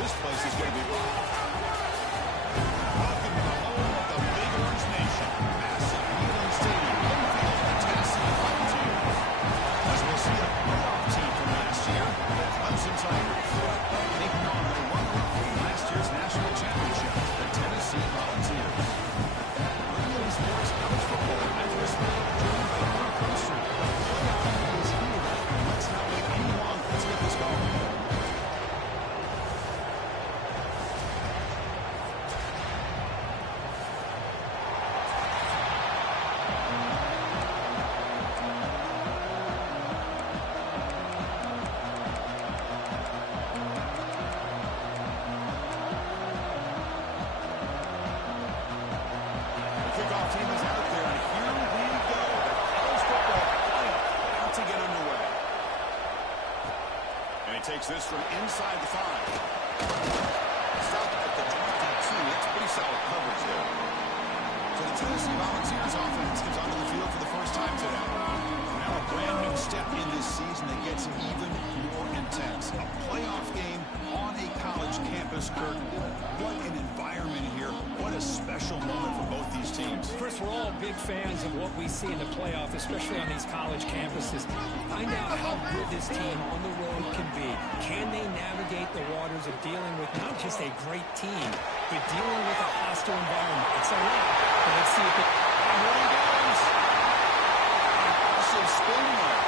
This place is going to be rocked. Welcome to the home of the Big Orange Nation. Massive Neyland Stadium, home field of the Tennessee Volunteers. As we'll see a playoff team from last year, the Clemson Tigers. Taking on the runner-up from last year's national championship, the Tennessee Volunteers. Radio Sports College Football as this match joined by Mark Grocery. The playoff is here. Let's not wait any longer. Let's get this going. Kickoff team is out there, and here we go. The college football playoff about to get underway. And he takes this from inside the 5. Stopped at the 22. That's pretty solid coverage there. So the Tennessee Volunteers offense comes onto the field for the first time today. Now a brand new step in this season that gets even more intense. A playoff game on a college campus, Kirk. What an environment here. What a special moment for both these teams. Chris, we're all big fans of what we see in the playoff, especially on these college campuses. Find out how good this team on the road can be. Can they navigate the waters of dealing with not just a great team, but dealing with a hostile environment? It's a lot. But let's see if it... And here he goes. Impressive spin there.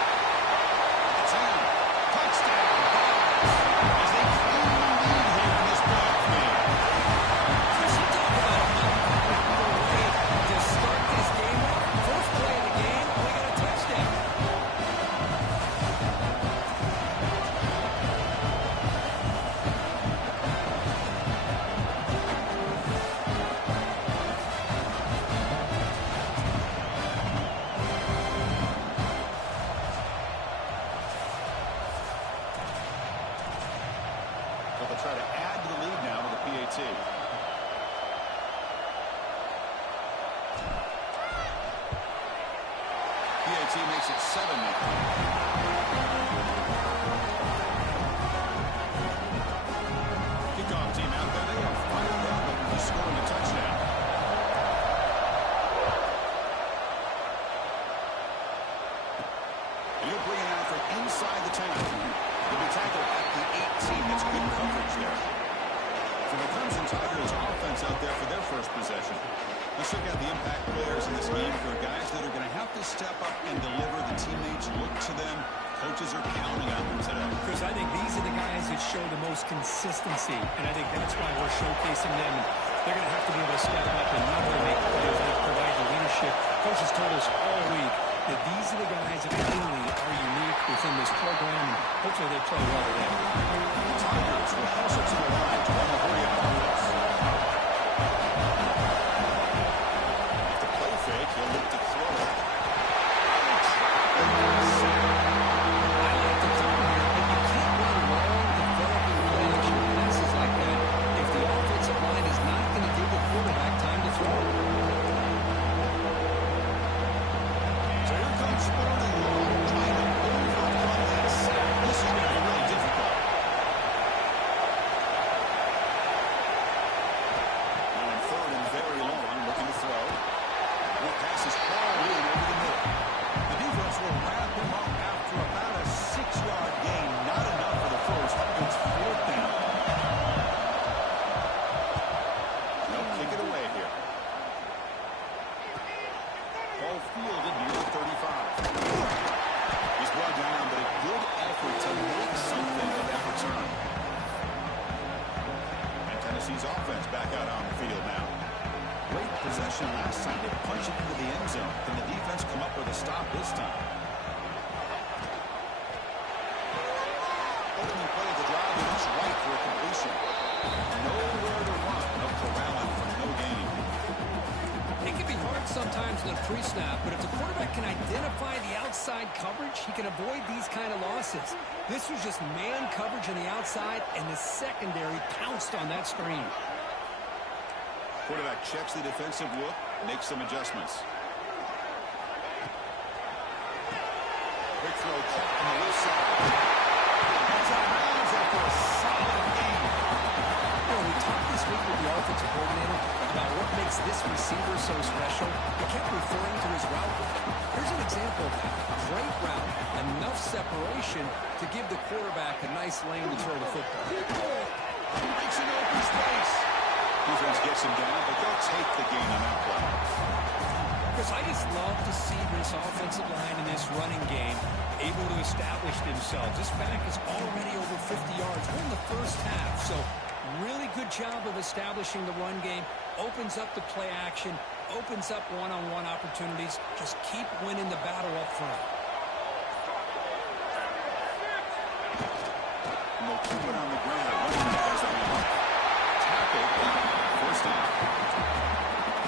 It's in. Touchdown. As they claim the lead here in this playoff game. Chris, you talk about a way to start this game off. First play of the game, we got a touchdown. But they'll try to add to the lead now with a PAT. PAT makes it 7-0. Kickoff team out there. They are fired up for scoring a touchdown. And he'll bring it out from inside the 10. He'll be tackled at the 18. That's good coverage there. For the Clemson Tigers offense out there for their first possession. Let's look at the impact players in this game. For guys that are going to have to step up and deliver. The teammates look to them. Coaches are counting on them today. Chris, I think these are the guys that show the most consistency, and I think that's why we're showcasing them. They're going to have to be able to step up and not only make plays, but provide the leadership. Coaches told us all week that these are the guys that clearly are unique within this program, and hopefully they play well today. The Tigers will pass it to the line to run the hurry up on this. The play fake, he'll look to throw it. I like the call here, but you can't run long, developing play-action passes like that if the offensive line is not going to give the quarterback time to throw. So here comes Sparty Long trying to overcome that sack. This is going to be really difficult. Now in 3rd and very long, looking to throw. And the pass is all in over the middle. The defense will wrap him up after about a 6-yard gain. Not enough for the first. It's 4th down. They'll kick it away here. Ball fielded near the 35. He's brought down, but a good effort to make something of that return. And Tennessee's offense back out on the field now. Great possession last time. They punch it into the end zone. Can the defense come up with a stop this time? Opening play of the drive, and it's right for a completion. Nowhere to run. No corralling for no gain. It can be hard sometimes in a pre-snap, but if the quarterback can identify the outside coverage, he can avoid these kind of losses. This was just man coverage on the outside, and the secondary pounced on that screen. Quarterback checks the defensive look, makes some adjustments. Quick throw caught on the left side. That's out of bounds after a solid game. makes this receiver so special? He kept referring to his route. Here's an example of that. Great route, enough separation to give the quarterback a nice lane to throw the football. Makes an open space. Defense gets him down, but they'll take the gain on that play. Because I just love to see this offensive line in this running game able to establish themselves. This back is already over 50 yards. We're in the first half, so really good job of establishing the run game. Opens up the play action, opens up one-on-one opportunities. Just keep winning the battle up front. And they'll keep it on the ground. Tackle. First down.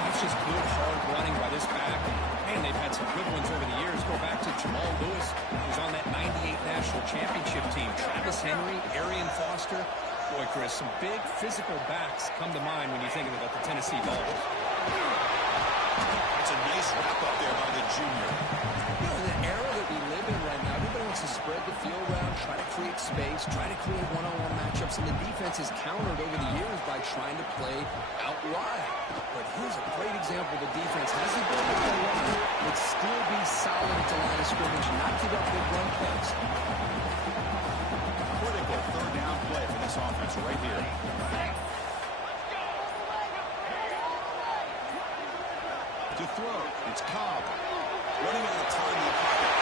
That's just good, hard running by this back. Man, they've had some good ones over the years. Go back to Jamal Lewis, who's on that 98 National Championship team. Travis Henry, Arian Foster. Boy, Chris, some big physical backs come to mind when you're thinking about the Tennessee Vols. It's a nice wrap-up there by the junior. You know, in the era that we live in right now, everybody wants to spread the field around, try to create space, try to create one-on-one matchups, and the defense has countered over the years by trying to play out wide. But here's a great example. The defense has the ability to play wide, but still be solid at the line of scrimmage, not give up big run plays. Critical third down play for this offense right here. To throw, it's Cobb. Running out of time in the pocket.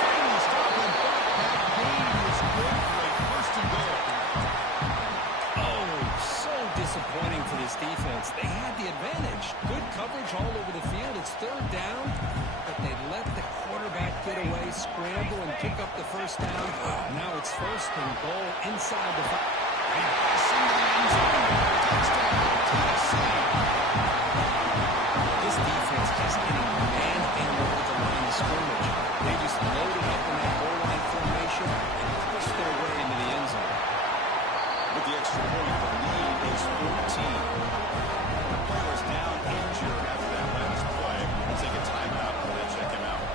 Finally stopping, but that gain is good for a first and goal. Oh, so disappointing for this defense. They had the advantage. Good coverage all over the field. It's third down, but they let the quarterback get away, scramble, and pick up the first down. Now it's first and goal inside the 5. This defense just getting manhandled at the line of scrimmage. They just loaded up in that goal line formation and pushed their way into the end zone. With the extra point, the lead is 14. The player is down injured after that last play. We'll take a timeout and then check him out.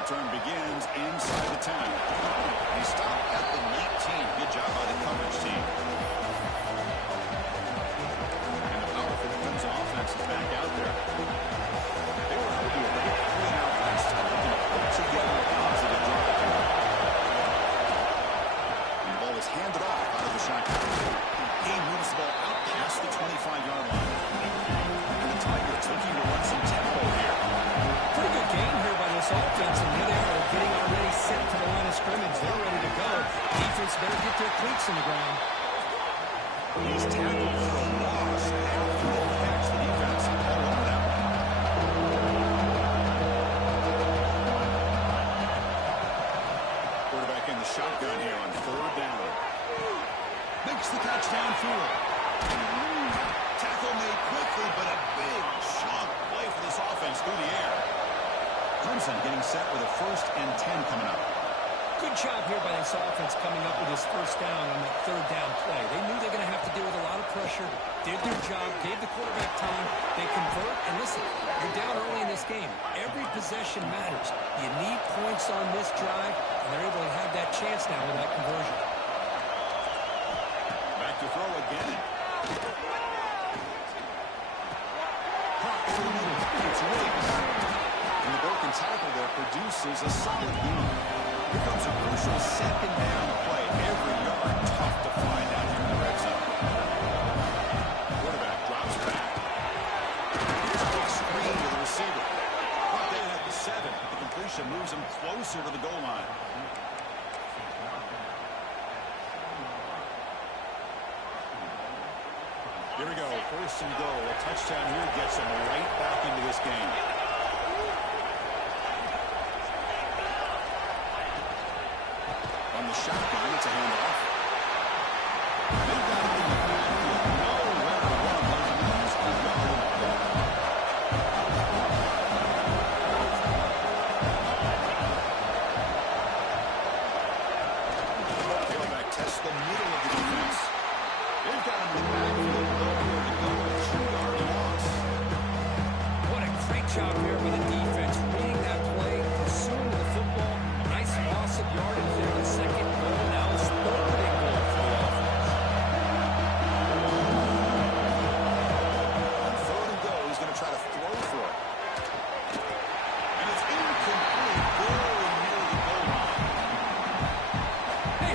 Return begins inside the 10. He stopped at the 19. Good job by the coverage team. And the powerful Clemson offense is back out there. They were able to do a great 3-and-out last time. They can put together a positive drive here. And the ball is handed off out of the shotgun. He moves the ball out past the 25-yard line. And the Tigers looking to run some tempo here. Pretty good game here by this offense, and here they are getting already set to the line of scrimmage. They're ready to go. Defense better get their cleats in the ground. He's tackled for a loss after the catch. The defense all over that one. Quarterback in the shotgun here on third down. Makes the catch downfield. Tackle made quickly, but a big chunk play for this offense through the air. Clemson getting set with a 1st and 10 coming up. Good job here by this offense coming up with this first down on that third down play. They knew they were going to have to deal with a lot of pressure, did their job, gave the quarterback time. They convert, and listen, you're down early in this game. Every possession matters. You need points on this drive, and they're able to have that chance now with that conversion. Back to throw again. Clock for the middle. It's Riggs. And the broken tackle there produces a solid gain. Here comes a crucial second down play. Every yard tough to find out here in the red zone. Quarterback drops back. Here's a big screen to the receiver. Caught that at the 7. The completion moves him closer to the goal line. Here we go. First and goal. A touchdown here gets him right back into this game. On the shotgun, it's a handoff. They got it in the backfield. Nowhere to run. Those are going. Tailback tests the middle of the defense. They've got him in the backfield. Nowhere to go. A 2-yard loss. What a great job here by the defense, reading that play, pursuing the football. Nice loss of yardage there on second goal. Now it's third and goal for the offense.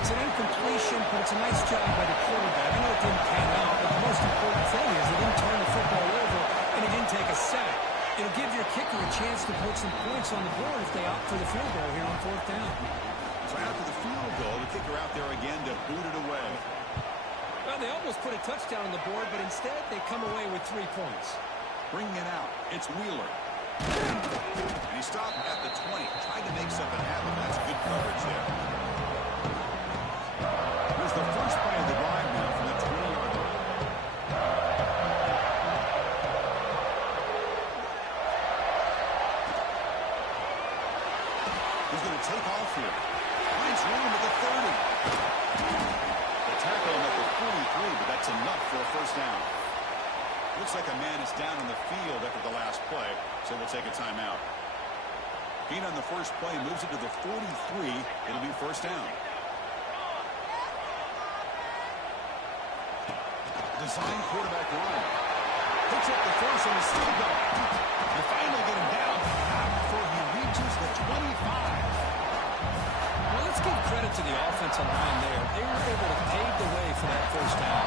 It's an incompletion, but it's a nice job by the quarterback. I know it didn't pan out, but the most important thing is he didn't turn the football over and he didn't take a sack. It'll give your kicker a chance to put some points on the board if they opt for the field goal here on 4th down. So after the field goal, the kicker out there again to boot it away. Well, they almost put a touchdown on the board, but instead they come away with 3 points. Bringing it out, it's Wheeler. And he stopped at the 20, trying to make something happen. That's good coverage there. Here's the first play of the drive now from the 20-yard line. He's going to take off here. Finds room at the 30. The tackle him at the 43, but that's enough for a first down. Looks like a man is down on the field after the last play, so we'll take a timeout. Being on the first play moves it to the 43. It'll be first down. Design quarterback run. Picks up the first and is still going. They finally get him down before he reaches the 25. Well, let's give credit to the offensive line there. They were able to pave the way for that first down.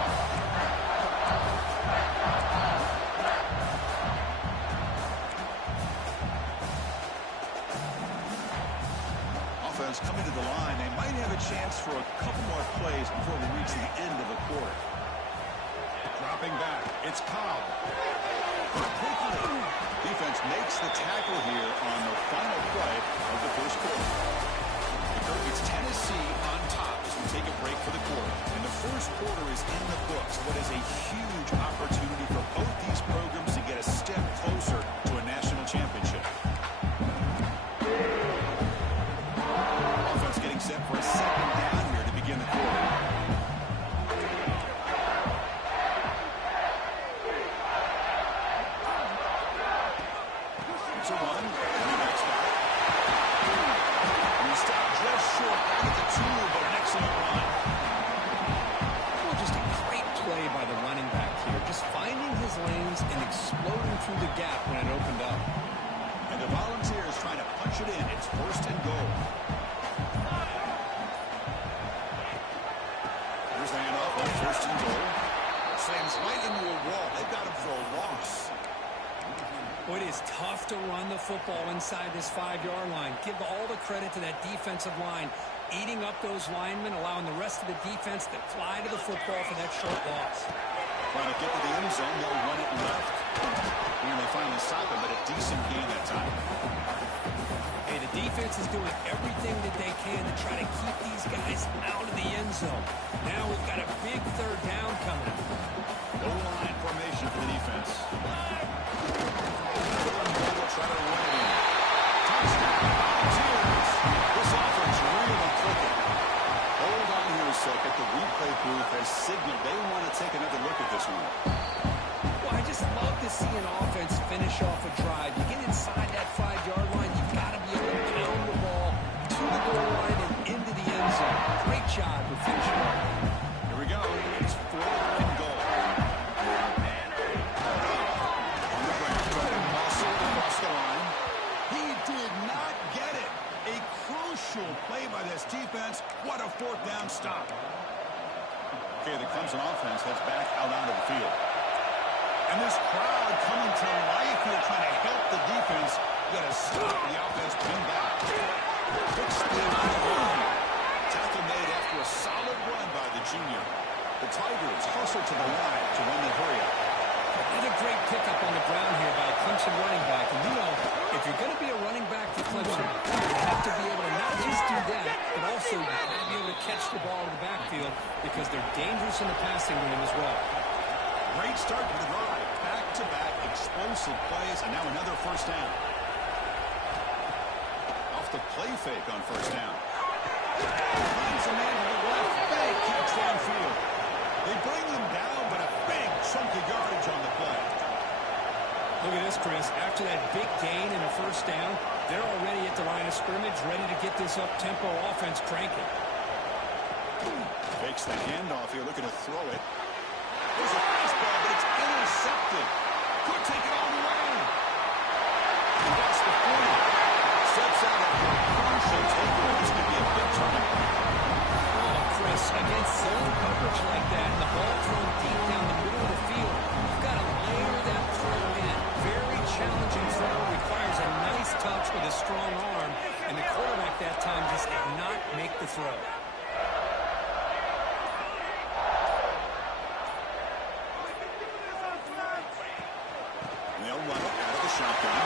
Coming to the line, they might have a chance for a couple more plays before we reach the end of the quarter. Dropping back, it's Cobb. Quickly, defense makes the tackle here on the final play of the first quarter. It's Tennessee on top as we take a break for the quarter. And the first quarter is in the books. What is a huge opportunity for both these programs to get a step closer to a national championship. Getting set for a second down here to begin the quarter. It's a run. Running back's got it. And he stopped just short at the 2, but an excellent run. Well, just a great play by the running back here. Just finding his lanes and exploding through the gap when it opened up. And the Volunteers trying to punch it in. It's first and goal. Here's the handoff on first and goal. Slams right into a wall. They've got him for a loss. Well, it is tough to run the football inside this 5-yard line. Give all the credit to that defensive line, eating up those linemen, allowing the rest of the defense to fly to the football for that short loss. Trying to get to the end zone, they'll run it left. And they finally stop him, but a decent gain that time. Hey, the defense is doing everything that they can to try to keep these guys out of the end zone. Now we've got a big third down coming. Goal-line formation for the defense. Will try to run it in. Touchdown, Volunteers. This offense really clicking. Hold on here a second. The replay booth has signaled they want to take another look at this one. Well, I just love to see an offense finish off a drive. You get inside that 5-yard line, you've got to be able to pound the ball to the goal line and into the end zone. Great job for finishing off. Here we go. It's 4th and goal. On the ground, trying to muscle across the line. He did not get it. A crucial play by this defense. What a 4th down stop. Okay, the Clemson offense heads back out onto the field. And this crowd coming to life here trying to help the defense. Got to stop the offense, pin back. Quick spin on the run. Tackle made after a solid run by the junior. The Tigers hustle to the line to win the hurry-up. Another great pickup on the ground here by a Clemson running back. And you know, if you're going to be a running back for Clemson, you have to be able to not just do that, but also you have to be able to catch the ball in the backfield because they're dangerous in the passing game as well. Great start to the drive. Back-to-back explosive plays, and now another first down. Off the play fake on first down. Finds a man to the left. Big catch downfield. They bring them down, but a big chunk of yardage on the play. Look at this, Chris. After that big gain in a first down, they're already at the line of scrimmage, ready to get this up-tempo offense cranking. Fakes the handoff here, looking to throw it. There's a fastball, but it's intercepted. Could take it all the way. He lost the 40. Steps out of here. Crucial takeaway. This could be a big turnover. Oh, the throw. They'll run it out of the shotgun.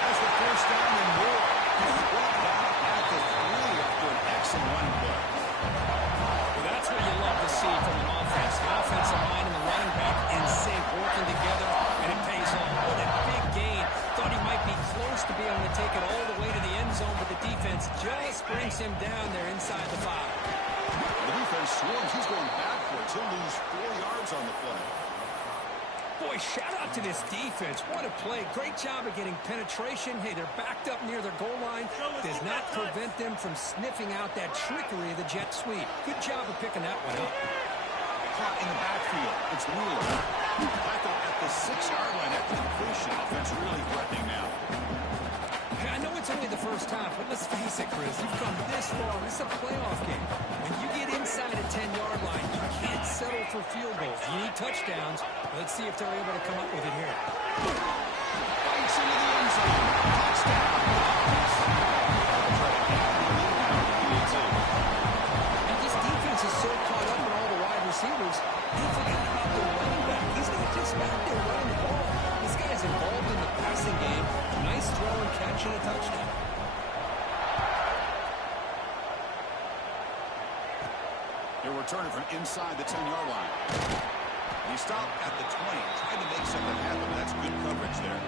Has the first down and more. He's brought down at the 3 after an excellent run play. Well, that's what you love to see from an offense. The offensive line and the running back in sync, working together, and it pays off. What a big gain. Thought he might be close to being able to take it all the way to the end zone, but the defense just brings him down there inside the 5. The defense swarms. He's going backwards. He'll lose 4 yards on the play. Boy, shout out to this defense. What a play. Great job of getting penetration. Hey, they're backed up near their goal line. Does not prevent them from sniffing out that trickery of the jet sweep. Good job of picking that one up. Caught in the backfield. It's Wheeler. Tackle at the 6-yard line at completion. Offense really threatening now. Hey, I know it's only the first half, but let's face it, Chris. You've come this far. This is a playoff game. When you get inside a 10-yard line, you can't settle for field goals. You need touchdowns. Let's see if they're able to come up with it here. Bites into the end zone. Touchdown. And this defense is so caught up in all the wide receivers, they forgot about the running back. He's not just back there running the ball. This guy's involved in the passing game. Nice throw and catch and a touchdown. He'll return it from inside the 10-yard line. He stopped at the 20, trying to make something happen. That's good coverage there.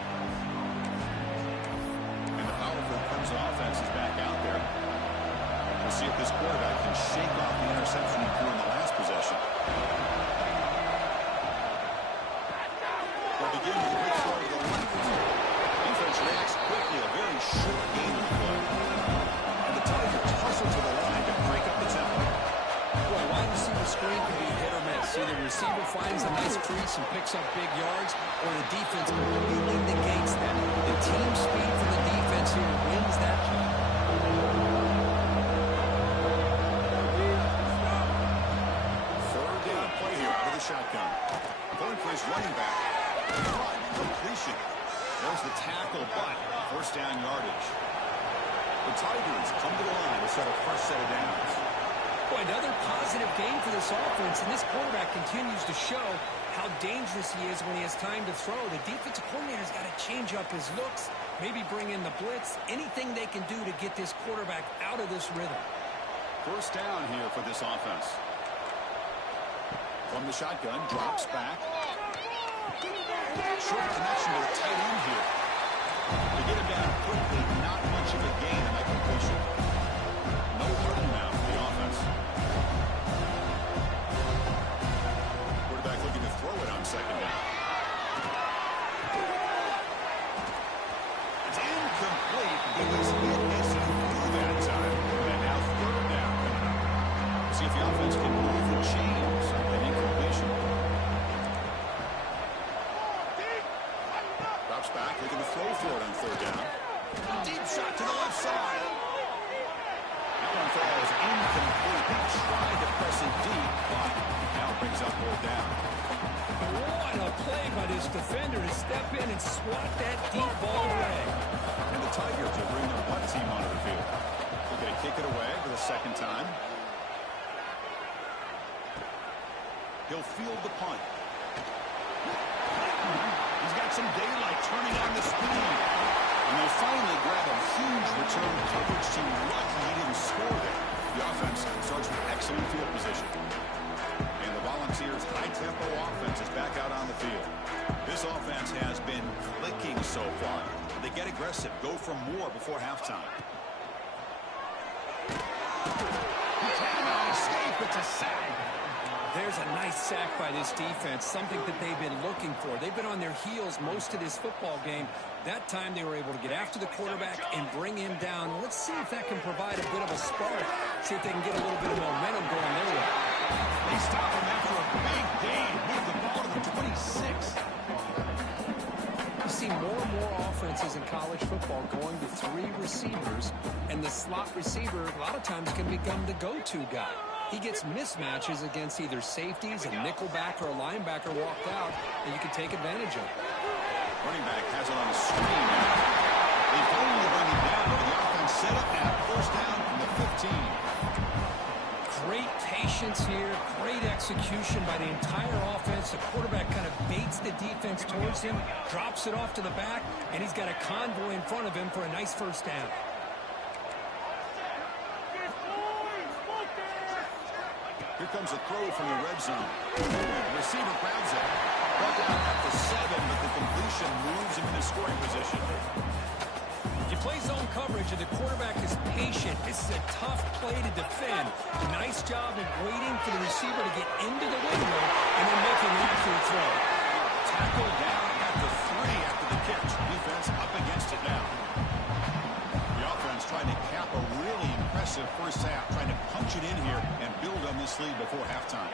And the powerful Clemson offense is back out there. We'll see if this quarterback can shake off the interception he threw in the last possession. We'll begin with a quick throw to the left. Defense reacts quickly. A very short game of play. And the Tigers hustle to the line to break up the tempo. Well, wide receiver screen can be hit or miss. Either the receiver finds a nice crease and picks up big yards, or the defense completely negates that. The team speed from the defense here wins that job. Third down play here out of the shotgun. Going for his running back. Completion. There's the tackle, but first down yardage. The Tigers come to the line to set a first set of downs. Boy, another positive game for this offense, and this quarterback continues to show how dangerous he is when he has time to throw. The defensive coordinator's got to change up his looks, maybe bring in the blitz, anything they can do to get this quarterback out of this rhythm. First down here for this offense. From the shotgun, drops back. Short connection to the tight end here. They get him down quickly, not much of a gain in that completion. No hurdle now for the offense. Quarterback looking to throw it on second down. It's incomplete. He was hit as he threw that time. And now third down coming up. See if the offense can move the chains. An incompletion. Drops back, looking to throw for it on third down. Deep shot to the left side. That one falls incomplete. He tried to press it deep, but now brings up fourth down. What a play by this defender to step in and swat that deep ball away. And the Tigers are bringing their punt team onto the field. They're going to kick it away for the second time. He'll field the punt. He's got some daylight turning on the speed. And they'll finally grab a huge return coverage team. Lucky he didn't score there. The offense starts with excellent field position. And the Volunteers' high-tempo offense is back out on the field. This offense has been clicking so far. They get aggressive, go for more before halftime. He cannot escape. It's a sack. There's a nice sack by this defense, something that they've been looking for. They've been on their heels most of this football game. That time they were able to get after the quarterback and bring him down. Let's see if that can provide a bit of a spark, see if they can get a little bit of momentum going their way. They stop him after a big gain. Move the ball to the 26. You see more and more offenses in college football going to 3 receivers, and the slot receiver a lot of times can become the go-to guy. He gets mismatches against either safeties, a nickelback, or a linebacker walked out, and you can take advantage of it. Running back has it on the screen now. They finally bring it down, but the offense set up now. First down from the 15. Great patience here, great execution by the entire offense. The quarterback kind of baits the defense towards him, drops it off to the back, and he's got a convoy in front of him for a nice first down. Here comes a throw from the red zone. The receiver grabs it. Brought down at the 7, but the completion moves him into scoring position. You play zone coverage and the quarterback is patient. This is a tough play to defend. Nice job of waiting for the receiver to get into the window and then making an accurate throw. Tackle down at the 3 after the catch. Defense up against it now. The offense trying to cap a really impressive first half, trying to punch it in here and build on this lead before halftime.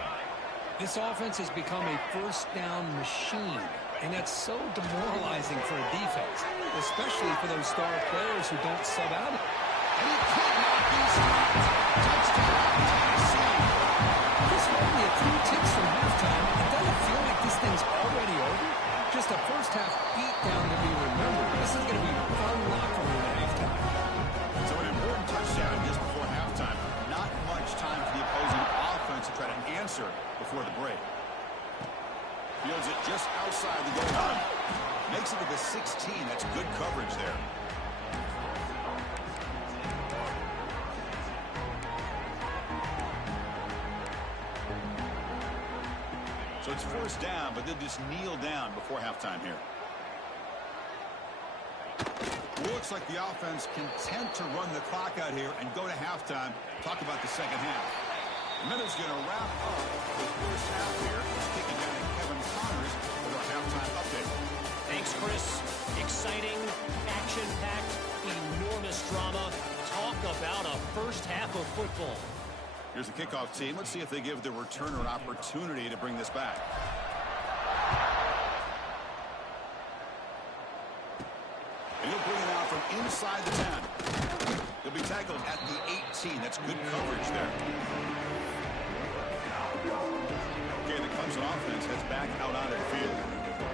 This offense has become a first down machine, and that's so demoralizing for a defense, especially for those star players who don't sub out. And he could not be stopped. Touchdown, Tennessee. Just only a few ticks from halftime. It doesn't feel like this thing's already over. Just a first half beatdown to be remembered. This is going to be a fun locker room at halftime. So an important touchdown just before halftime. Not much time for the opposing offense to try to answer before the break. Fields it just outside the goal line. Makes it to the 16. That's good coverage there. So it's first down, but they'll just kneel down before halftime here. Looks like the offense content to run the clock out here and go to halftime. Talk about the second half. The minute's going to wrap up the first half here. It's kicking down to Kevin Connors with our halftime update. Thanks, Chris. Exciting, action-packed, enormous drama. Talk about a first half of football. Here's the kickoff team. Let's see if they give the returner an opportunity to bring this back. And he'll bring it out from inside the 10. He'll be tackled at the 18. That's good coverage there. Okay, the Clemson offense heads back out onto the field.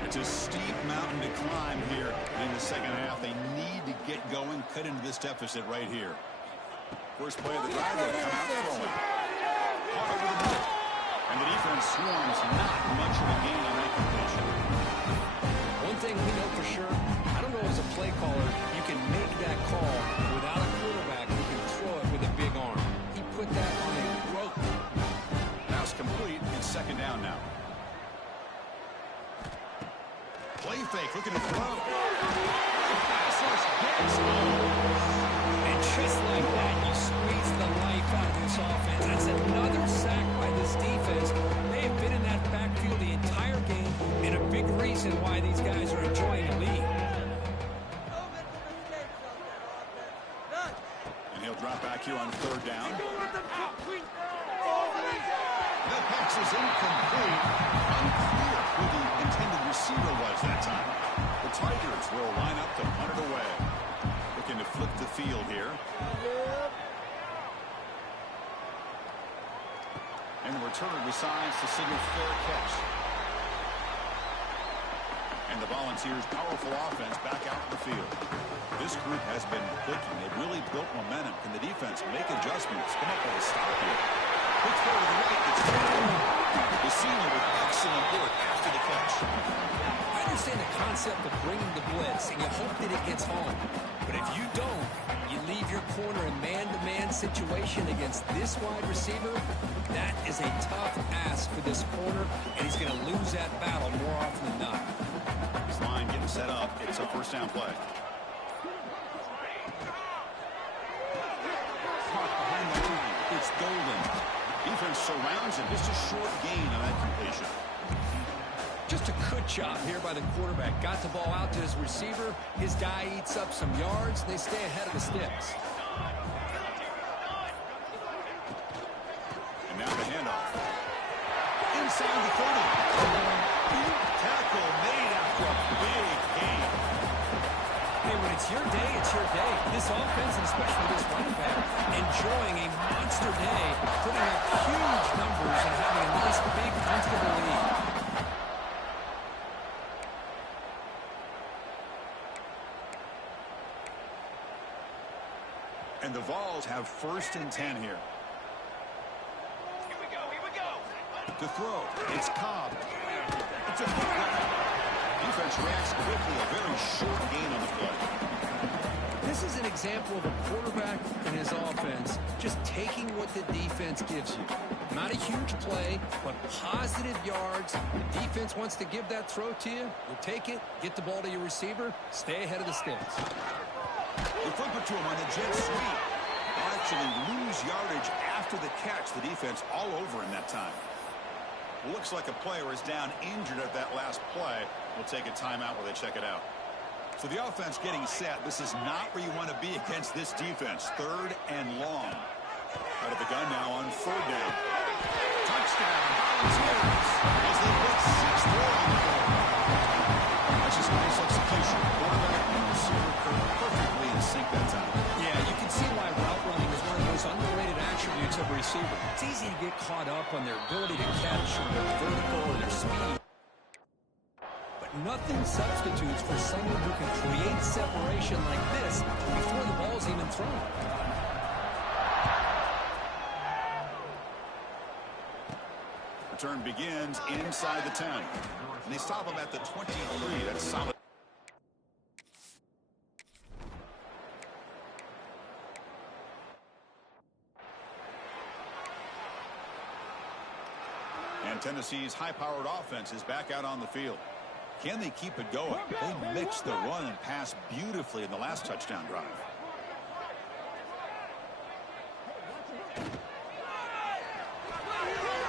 It's a steep mountain to climb here in the second half. They need to get going, cut into this deficit right here. First play of the drive, they come out throwing. Caught over the middle. And the defense swarms not much of a gain on that completion. One thing we know for sure, I don't know as a play caller, you can make that call without a quarterback who can throw it with a big arm. He put that on a rope. Pass complete. It's second down now. Play fake, looking to throw. Passes, gets And just like that, you squeeze the life out of this offense. That's another sack by this defense. They have been in that backfield the entire game, and a big reason why these guys are enjoying the lead. And he'll drop back here on third down. That pass is incomplete. Unclear who the intended receiver was that time. The Tigers will line up to punt it away. Looking to flip the field here. And the returner decides to signal fair catch. And the Volunteers' powerful offense back out in the field. This group has been clicking. They've really built momentum. Can the defense make adjustments? Come up with a stop here. Quick throw to the right. It's the senior with excellent work after the catch. I understand the concept of bringing the blitz, and you hope that it gets home. But if you don't, you leave your corner in man-to-man situation against this wide receiver. That is a tough ask for this corner, and he's going to lose that battle more often than not. This line getting set up. It's a first down play. Caught behind the line. It's Golden. Defense surrounds him. Just a short gain on that completion. Just a good job here by the quarterback. Got the ball out to his receiver. His guy eats up some yards. They stay ahead of the sticks. And now the handoff. Inside the 30. Tackle made after a big gain. Hey, when it's your day, it's your day. This offense, and especially this running back, enjoying a monster day, putting up huge numbers and having a nice, big, comfortable lead. And the Vols have first and 10 here. To throw. It's Cobb. It's a football. Defense reacts quickly. A very short gain on the play. This is an example of a quarterback and his offense just taking what the defense gives you. Not a huge play, but positive yards. The defense wants to give that throw to you. You take it, get the ball to your receiver, stay ahead of the sticks. They flip it to him on the jet sweep. They actually lose yardage after the catch. The defense all over in that time. Looks like a player is down injured at that last play. We'll take a timeout while they check it out. So the offense getting set. This is not where you want to be against this defense. 3rd and long. Out of the gun now on 3rd down. Touchdown, Volunteers, as they put 6 more on the board. That's just nice execution. Quarterback and receiver perfectly in sync that time. Yeah, you can see why route running is one of the most underrated attributes of a receiver. It's easy to get caught up on their ability to catch or their vertical or their speed. But nothing substitutes for someone who can create separation like this before the ball's even thrown. Return begins inside the 10. And they stop him at the 23. That's solid. And Tennessee's high-powered offense is back out on the field. Can they keep it going? They mixed the run and pass beautifully in the last touchdown drive.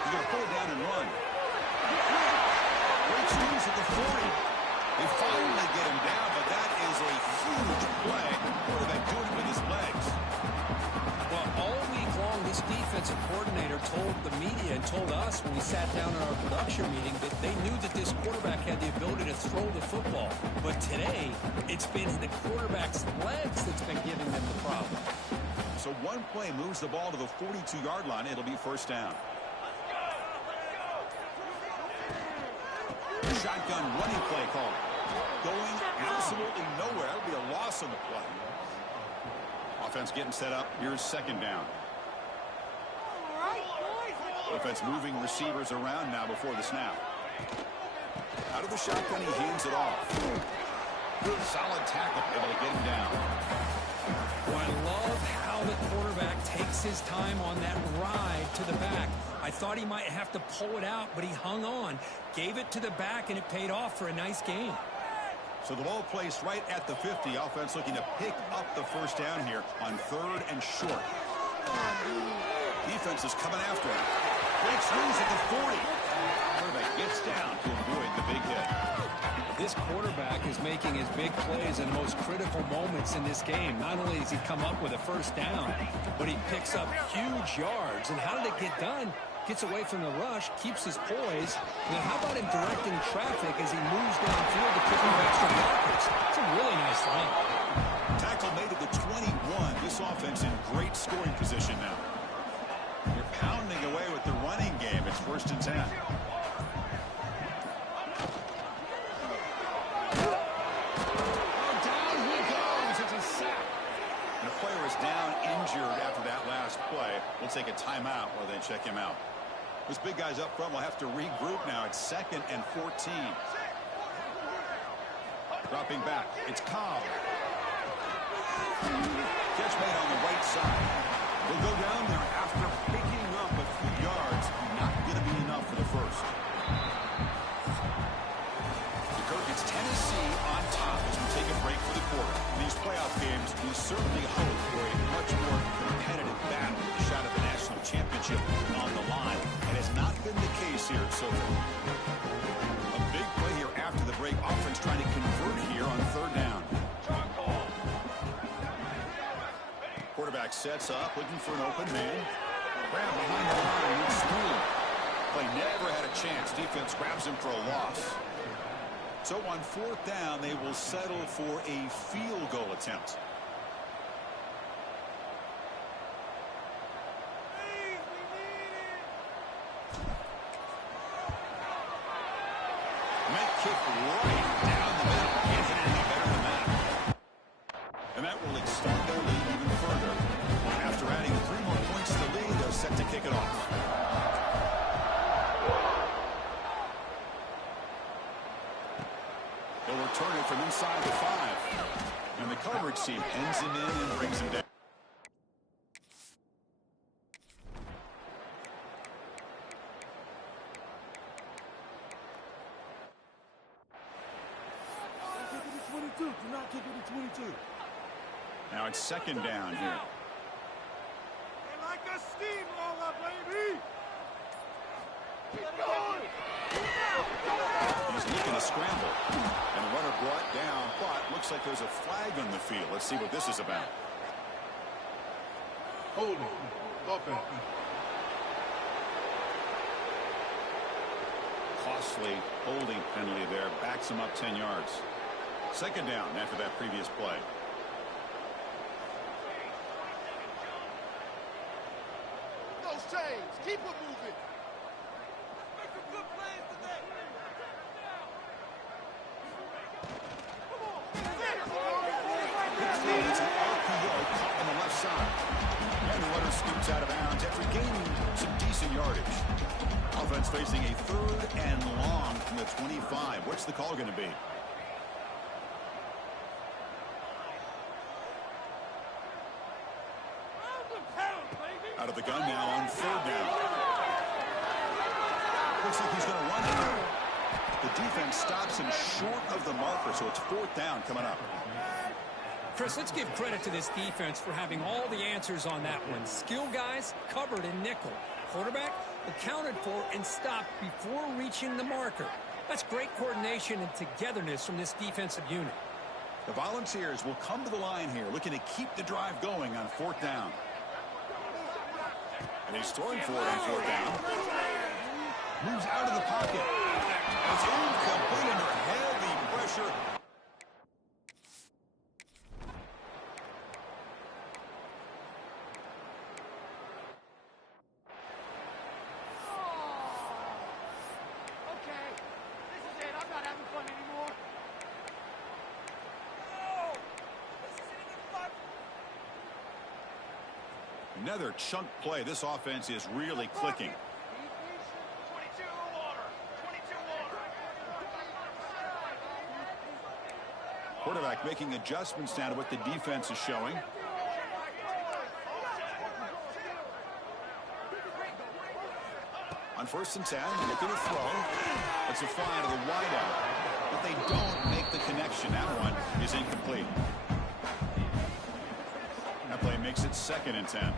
He's going to pull it down and run. Breaks loose at the 40. They finally get him down, but that is a huge play. Quarterback doing it with his legs. Well, all week long, this defensive coordinator told the media and told us when we sat down in our production meeting that they knew that this quarterback had the ability to throw the football. But today, it's been the quarterback's legs that's been giving them the problem. So one play moves the ball to the 42-yard line. It'll be 1st down. Shotgun running play call. Going absolutely nowhere. That'll be a loss on the play. Offense getting set up. Here's 2nd down. Offense moving receivers around now before the snap. Out of the shotgun, he hands it off. Solid tackle, able to get him down. Well, I love how the quarterback takes his time on that ride to the back. I thought he might have to pull it out, but he hung on, gave it to the back, and it paid off for a nice gain. So the ball placed right at the 50. Offense looking to pick up the 1st down here on 3rd and short. Defense is coming after him. Breaks loose at the 40. Quarterback gets down to avoid the big hit. This quarterback is making his big plays in the most critical moments in this game. Not only does he come up with a 1st down, but he picks up huge yards. And how did it get done? Gets away from the rush, keeps his poise. And then how about him directing traffic as he moves downfield to pick up extra blockers? It's a really nice run. Tackle made at the 21. This offense in great scoring position now. You're pounding away with the running game. It's 1st and 10. Down he goes. It's a sack. And a player is down injured after that last play. We'll take a timeout while they check him out. This big guy's up front will have to regroup now. It's 2nd and 14. Dropping back. It's Cobb. Catch made on the right side. We'll go down there after picking up a few yards. Not going to be enough for the 1st. It's Tennessee on top as we take a break for the quarter. In these playoff games, we certainly hope for a much more competitive battle. A shot at the national championship on the line. It has not been the case here so far. A big play here after the break. Offense trying to convert here on 3rd down. Quarterback sets up, looking for an open man. Grab behind the line with Smooth. Play never had a chance. Defense grabs him for a loss. So on 4th down, they will settle for a field goal attempt. Might kick right down the middle. Can't hit any better than that. And that will extend their lead even further. After adding 3 more points to the lead, they're set to kick it off. Brings him in and brings him down. Do not kick it to 22. Now it's second down here. They like a steamroller, baby. Keep going. He's looking to scramble. And the runner brought down, but looks like there's a flag on the field. Let's see what this is about. Hold it. Offense. Costly holding penalty there. Backs him up 10 yards. Second down after that previous play. Those chains. Keep it moving. Make some good plays today. It's an RPO caught on the left side. And the runner scoots out of bounds after gaining some decent yardage. Offense facing a 3rd and long from the 25. What's the call going to be? Out of the gun now on 3rd down. Looks like he's going to run it. The defense stops him short of the marker, so it's 4th down coming up. Chris, let's give credit to this defense for having all the answers on that one. Skill guys covered in nickel. Quarterback accounted for and stopped before reaching the marker. That's great coordination and togetherness from this defensive unit. The Volunteers will come to the line here, looking to keep the drive going on 4th down. And he's throwing for it on 4th down. Moves out of the pocket. It's incomplete under heavy pressure. Okay, this is it. I'm not having fun anymore. Another chunk play. This offense is really clicking. 22 water. 22 water. Quarterback making adjustments now to what the defense is showing. On 1st and 10, looking to throw. That's a fly to the wideout. But they don't make the connection. That one is incomplete. That play makes it 2nd and 10.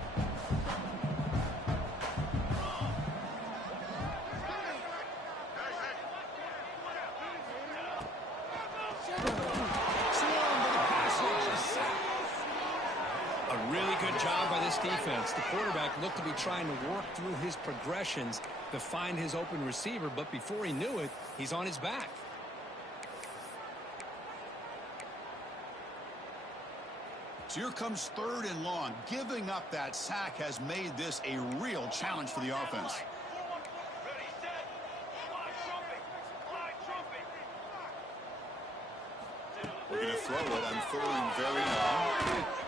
A really good job by this defense. The quarterback looked to be trying to work through his progressions to find his open receiver, but before he knew it, he's on his back. So here comes 3rd and long. Giving up that sack has made this a real challenge for the offense. We're going to throw it on 3rd and very long.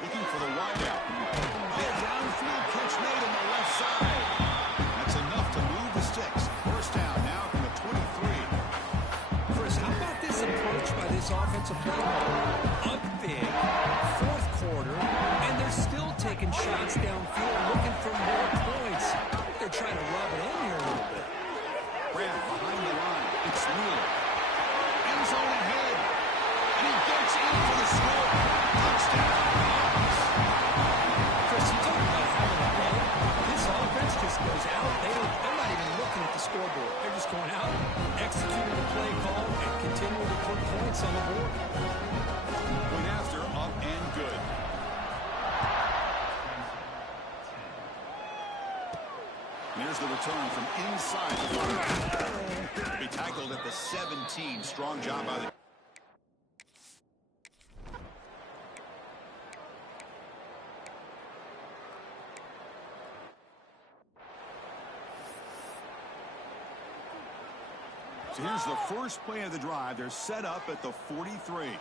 Looking for the wideout. The downfield catch made on the left side. That's enough to move the sticks. 1st down now from the 23. Chris, how about this approach by this offensive play caller? Up big, 4th quarter, and they're still taking shots downfield looking for more points. They're trying to rub it in here a little bit. Grant behind the line. It's Neyland. End zone ahead. And he gets in for the score. Touchdown. Chris, you talk about having a play. This offense just goes out. They're not even looking at the scoreboard. They're just going out, executing the play call, and continuing to put points on the board. Point after, up and good. Here's the return from inside the 5. He tackled at the 17. Strong job by the... So here's the first play of the drive. They're set up at the 43.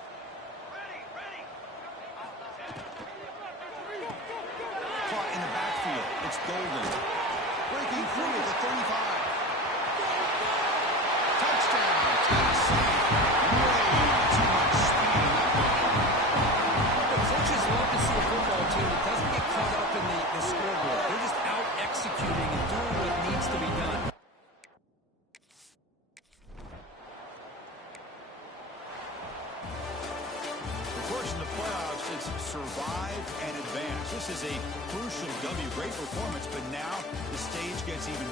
Caught in the backfield. It's Golden. Breaking through at the 35. Touchdown, Tennessee. Way too much speed in that one. The coaches love to has to be done. Of course, in the playoffs, it's survive and advance. This is a crucial W. Great performance, but now the stage gets even